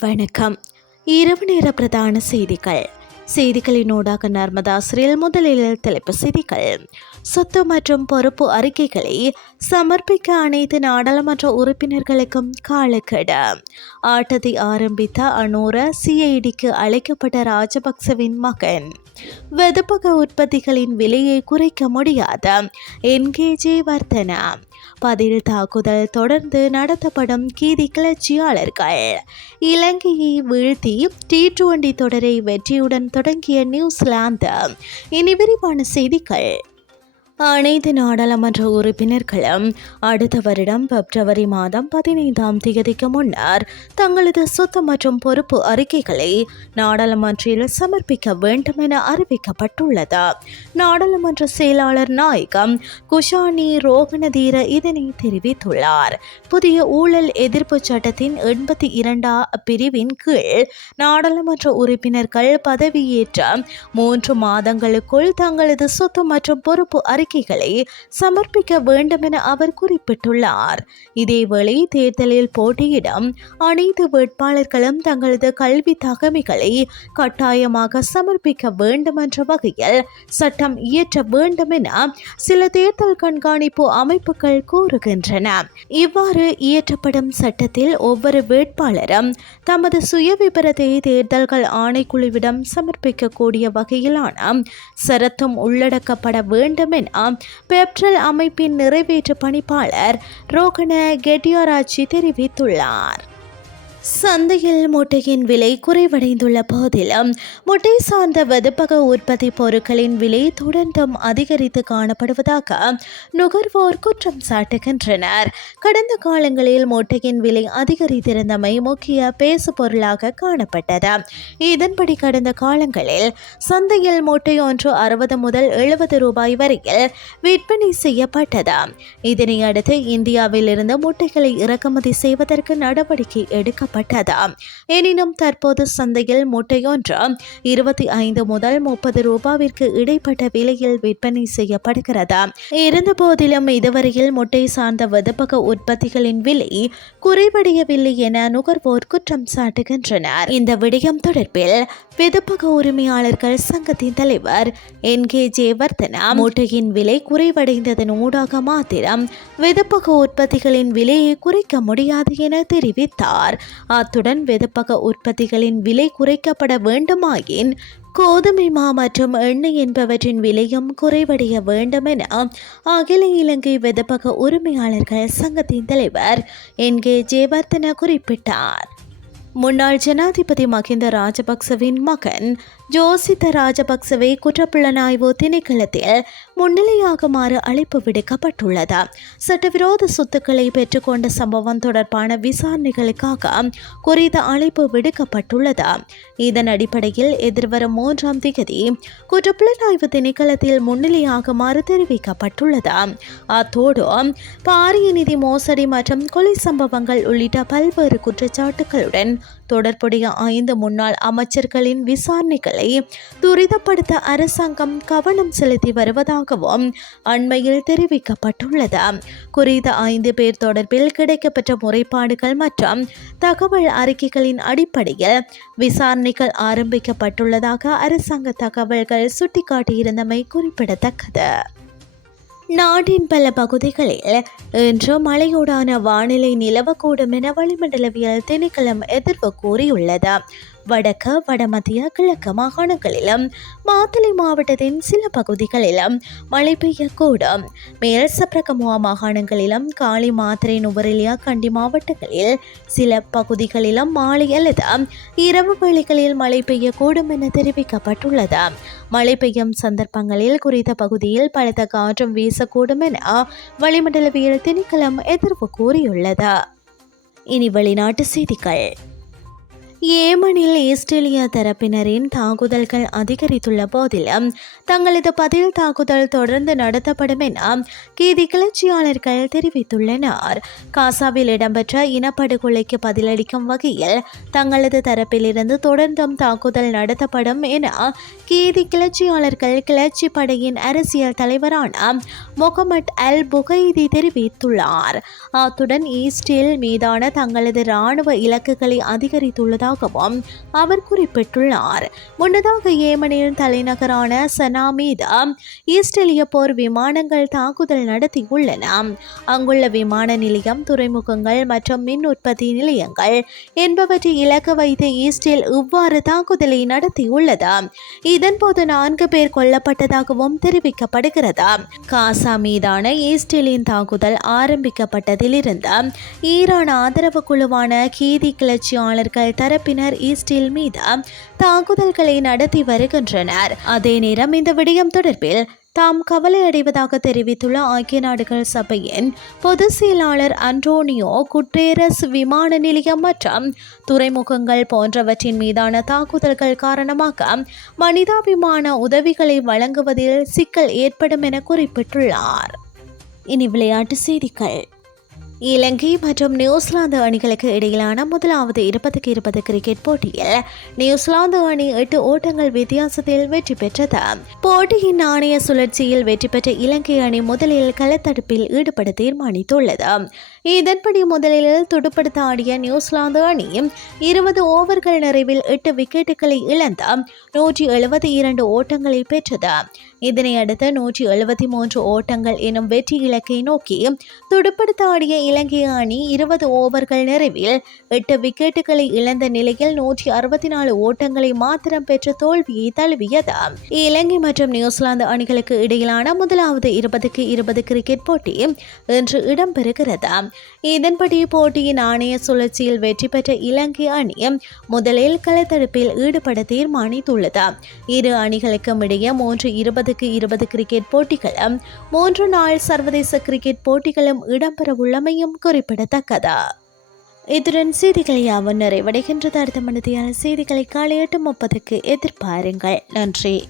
வணக்கம். இரவு நேர பிரதான செய்திகள். செய்திகளினூடாக நர்மதாசிரியில் முதலில் தலைப்பு செய்திகள். சொத்து மற்றும் பொறுப்பு அறிக்கைகளை சமர்ப்பிக்க அனைத்து நாடாளுமன்ற உறுப்பினர்களுக்கும் காலக்கெடு. ஆட்டத்தை ஆரம்பித்த அனூர சிஐடிக்கு அழைக்கப்பட்ட ராஜபக்சவின் மகன். வெதுப்பக உற்பத்திகளின் விலையை குறைக்க முடியாத என்கேஜே வர்த்தனா. பதில் தாக்குதல் தொடர்ந்து நடத்தப்படும் கீதி கிளர்ச்சியாளர்கள். இலங்கையை வீழ்த்தி டி டுவெண்டி தொடரை வெற்றியுடன் தொடங்கிய நியூசிலாந்து. இனி விரிவான செய்திகள். அனைத்து நாடாளுமன்ற உறுப்பினர்களும் அடுத்த வருடம் பிப்ரவரி மாதம் பதினைந்தாம் தேதிக்கு முன்னர் தங்களது சொத்து மற்றும் பொறுப்பு அறிக்கைகளை நாடாளுமன்றில் சமர்ப்பிக்க வேண்டும் என அறிவிக்கப்பட்டுள்ளது. நாடாளுமன்ற செயலாளர் நாயகம் குஷானி ரோகணதீர இதனை தெரிவித்துள்ளார். புதிய ஊழல் எதிர்ப்பு சட்டத்தின் எண்பத்தி இரண்டாம் பிரிவின் கீழ் நாடாளுமன்ற உறுப்பினர்கள் பதவியேற்ற மூன்று மாதங்களுக்குள் தங்களது சொத்து மற்றும் பொறுப்பு அறிக்கை அறிக்கைகளை சமர்ப்பிக்க வேண்டும் என அவர் குறிப்பிட்டுள்ளார். இதேவேளை தேர்தலில் போட்டியிடும் அனைத்து வேட்பாளர்களும் தங்களது கல்வி தகமைகளை கட்டாயமாக சமர்ப்பிக்க வேண்டும் என்ற வகையில் சட்டம் இயற்ற வேண்டும் என சில தேர்தல் கண்காணிப்பு அமைப்புகள் கூறுகின்றன. இவ்வாறு இயற்றப்படும் சட்டத்தில் ஒவ்வொரு வேட்பாளரும் தமது சுயவிபரத்தை தேர்தல்கள் ஆணைக்குழுவிடம் சமர்ப்பிக்கக்கூடிய வகையிலான சரத்தும் உள்ளடக்கப்பட வேண்டும் என பெப்ரல் அமைப்பின் நிறைவேற்று பணிப்பாளர் ரோகன கெட்டியாராச்சி தெரிவித்துள்ளார். சந்தையில் முட்டையின் விலை குறைவடைந்துள்ள போதிலும் முட்டை சார்ந்த வெதுப்பக உற்பத்தி பொருட்களின் விலை தொடர்ந்தும் அதிகரித்து காணப்படுவதாக நுகர்வோர் குற்றம் சாட்டுகின்றனர். கடந்த காலங்களில் முட்டையின் விலை அதிகரித்திருந்தமை முக்கிய பேசு பொருளாக காணப்பட்டது. இதன்படி கடந்த காலங்களில் சந்தையில் முட்டை ஒன்று அறுபது முதல் எழுபது ரூபாய் வரையில் விற்பனை செய்யப்பட்டது. இதனையடுத்து இந்தியாவில் இருந்து முட்டைகளை இறக்குமதி செய்வதற்கு நடவடிக்கை எடுக்கப்பட்டது. எனினும் தற்போது சந்தையில் முட்டையொன்று இருபத்தி ஐந்து முதல் முப்பது ரூபாவிற்கு இடைப்பட்ட விலையில் விற்பனை செய்யப்படுகிறது. இருந்த போதிலும் இதுவரையில் முட்டை சார்ந்த வெதுப்பக உற்பத்திகளின் விலை குறைவடையவில்லை என நுகர்வோர் குற்றம் சாட்டுகின்றனர். இந்த விடயம் தொடர்பில் வெதுப்பக உரிமையாளர்கள் சங்கத்தின் தலைவர் என். கே. ஜெயவர்தனா முட்டையின் விலை குறைவடைந்ததன் ஊடாக மாத்திரம் வெதுப்பக உற்பத்திகளின் விலையை குறைக்க முடியாது என தெரிவித்தார். அத்துடன் வெதுப்பக உற்பத்திகளின் விலை குறைக்கப்பட வேண்டுமாயின் கோதுமை மா மற்றும் எண்ணெய் என்பவற்றின் விலையும் குறைவடைய வேண்டும் என அகில இலங்கை வெதுப்பக உரிமையாளர்கள் சங்கத்தின் தலைவர் என். கே. ஜெயவர்தன குறிப்பிட்டார். முன்னாள் ஜனாதிபதி மகிந்த ராஜபக்சவின் மகன் ஜோசித ராஜபக்சவை குற்றப்புலனாய்வு திணைக்களத்தில் முன்னிலையாகுமாறு அழைப்பு விடுக்கப்பட்டுள்ளது. சட்டவிரோத சொத்துக்களை பெற்றுக்கொண்ட சம்பவம் தொடர்பான விசாரணைகளுக்காக குறித்த அழைப்பு விடுக்கப்பட்டுள்ளது. இதன் அடிப்படையில் எதிர்வரும் மூன்றாம் திகதி குற்றப்புலனாய்வு திணைக்களத்தில் முன்னிலையாகுமாறு தெரிவிக்கப்பட்டுள்ளது. அத்தோடு பாரிய நிதி மோசடி மற்றும் கொலை சம்பவங்கள் உள்ளிட்ட பல்வேறு குற்றச்சாட்டுகளுடன் தொடர்புடைய ஐந்து முன்னாள் அமைச்சர்களின் விசாரணைகள் துரிதப்படுத்த அரசாங்கம் கவனம் செலுத்தி வருவதாகவும் அண்மையில் தெரிவிக்கப்பட்டுள்ளது. குறித்த ஐந்து பேர் தொடர்பில் கிடைக்கப்பெற்ற முறைப்பாடுகள் மற்றும் தகவல் அறிக்கைகளின் அடிப்படையில் விசாரணைகள் ஆரம்பிக்கப்பட்டுள்ளதாக அரசாங்க தகவல்கள் சுட்டிக்காட்டியிருந்தமை குறிப்பிடத்தக்கது. நாட்டின் பல பகுதிகளில் இன்று மழையுடான வானிலை நிலவக்கூடும் என வளிமண்டலவியல் திணைக்களம் எதிர்ப்பு கூறியுள்ளது. வடக்கு வடமத்திய கிழக்கு மாகாணங்களிலும் மாத்தளை மாவட்டத்தின் சில பகுதிகளிலும் மழை பெய்யக்கூடும். மேல் சப்ரகமுவா மாகாணங்களிலும் காலி மாத்திரை நுவரெலியா கண்டி மாவட்டங்களில் சில பகுதிகளிலும் மாலை அல்லது இரவு வேளைகளில் மழை பெய்யக்கூடும் என தெரிவிக்கப்பட்டுள்ளது. மழை பெய்யும் சந்தர்ப்பங்களில் குறித்த பகுதியில் பலத்த காற்றும் வீசக்கூடும் என வளிமண்டலவியல் திணைக்களம் எதிர்ப்பு கூறியுள்ளது. இனி வெளிநாட்டு செய்திகள். ஏமனில் இஸ்ரேலிய தரப்பினரின் தாக்குதல்கள் அதிகரித்துள்ள போதிலும் தங்களது பதில் தாக்குதல் தொடர்ந்து நடத்தப்படும் என கீதி கிளர்ச்சியாளர்கள் தெரிவித்துள்ளனர். காசாவில் இடம்பெற்ற இனப்படுகொலைக்கு பதிலளிக்கும் வகையில் தங்களது தரப்பிலிருந்து தொடர்ந்தும் தாக்குதல் நடத்தப்படும் என கீதி கிளர்ச்சியாளர்கள் கிளர்ச்சி படையின் அரசியல் தலைவரான முகமட் அல் புகைதி தெரிவித்துள்ளார். அத்துடன் ஈஸ்டில் மீதான தங்களது இராணுவ இலக்குகளை அதிகரித்துள்ளதாக உள்ளதாகவும் அவர் குறிப்பிட்டுள்ளார். முன்னதாக ஏமனின் தலைநகரான சனா மீது ஈஸ்டேலிய போர் விமானங்கள் தாக்குதல் நடத்தியுள்ளன. அங்குள்ள விமான நிலையம் துறைமுகங்கள் மற்றும் மின் உற்பத்தி நிலையங்கள் என்பவற்றை இலக்கு வைத்து ஈஸ்டில் இவ்வாறு தாக்குதலை நடத்தியுள்ளது. இதன்போது நான்கு பேர் கொல்லப்பட்டதாகவும் தெரிவிக்கப்படுகிறது. காசா மீதான ஈஸ்டேலின் தாக்குதல் ஆரம்பிக்கப்பட்டதிலிருந்து ஈரான் ஆதரவு குழுவான கீதி கிளர்ச்சியாளர்கள் தரப்பினர் ஈஸ்டில் மீது தாக்குதல்களை நடத்தி வருகின்றனர். அதே நேரம் இந்த விடயம் தொடர்பில் தாம் கவலை அடைவதாக தெரிவித்துள்ள ஐக்கிய நாடுகள் சபையின் பொதுச் செயலாளர் அன்டோனியோ குட்டேரஸ் விமான நிலையம் மற்றும் துறைமுகங்கள் போன்றவற்றின் மீதான தாக்குதல்கள் காரணமாக மனிதாபிமான உதவிகளை வழங்குவதில் சிக்கல் ஏற்படும் என குறிப்பிட்டுள்ளார். இனி விளையாட்டு செய்திகள். இலங்கை மற்றும் நியூசிலாந்து அணிகளுக்கு இடையிலான முதலாவது இருபதுக்கு இருபது கிரிக்கெட் போட்டியில் நியூசிலாந்து அணி எட்டு ஓட்டங்கள் வித்தியாசத்தில் வெற்றி பெற்றது. போட்டியின் நாணய சுழற்சியில் வெற்றி பெற்ற இலங்கை அணி முதலில் களத்தடுப்பில் ஈடுபட தீர்மானித்துள்ளது. இதன்படி முதலில் துடுப்படுத்த ஆடிய நியூசிலாந்து அணி இருபது ஓவர்கள் நிறைவில் எட்டு விக்கெட்டுகளை இழந்த நூற்றி எழுபத்தி இரண்டு ஓட்டங்களை பெற்றது. இதனையடுத்து நூற்றி எழுபத்தி மூன்று ஓட்டங்கள் எனும் வெற்றி இலக்கை நோக்கி துடுப்படுத்த ஆடிய இலங்கை அணி இருபது ஓவர்கள் நிறைவில் எட்டு விக்கெட்டுகளை இழந்த நிலையில் நூற்றி அறுபத்தி நாலு ஓட்டங்களை மாத்திரம் பெற்ற தோல்வியை தழுவியது. இலங்கை மற்றும் நியூசிலாந்து அணிகளுக்கு இடையிலான முதலாவது இருபதுக்கு இருபது கிரிக்கெட் போட்டி இன்று இடம்பெறுகிறது. இதன்படி போட்டியின் ஆணைய சுழற்சியில் வெற்றி பெற்ற இலங்கை அணி முதலில் களத்தடுப்பில் ஈடுபட தீர்மானித்துள்ளது. இரு அணிகளுக்கும் இடையே மூன்று இருபதுக்கு இருபது கிரிக்கெட் போட்டிகளும் மூன்று நாள் சர்வதேச கிரிக்கெட் போட்டிகளும் இடம்பெறவுள்ளமையும் குறிப்பிடத்தக்கது. இத்துடன் செய்திகளை யாவும் நிறைவடைகின்றது. அடுத்த மனதியான செய்திகளை காலை எட்டு முப்பதுக்கு எதிர்பாருங்கள். நன்றி.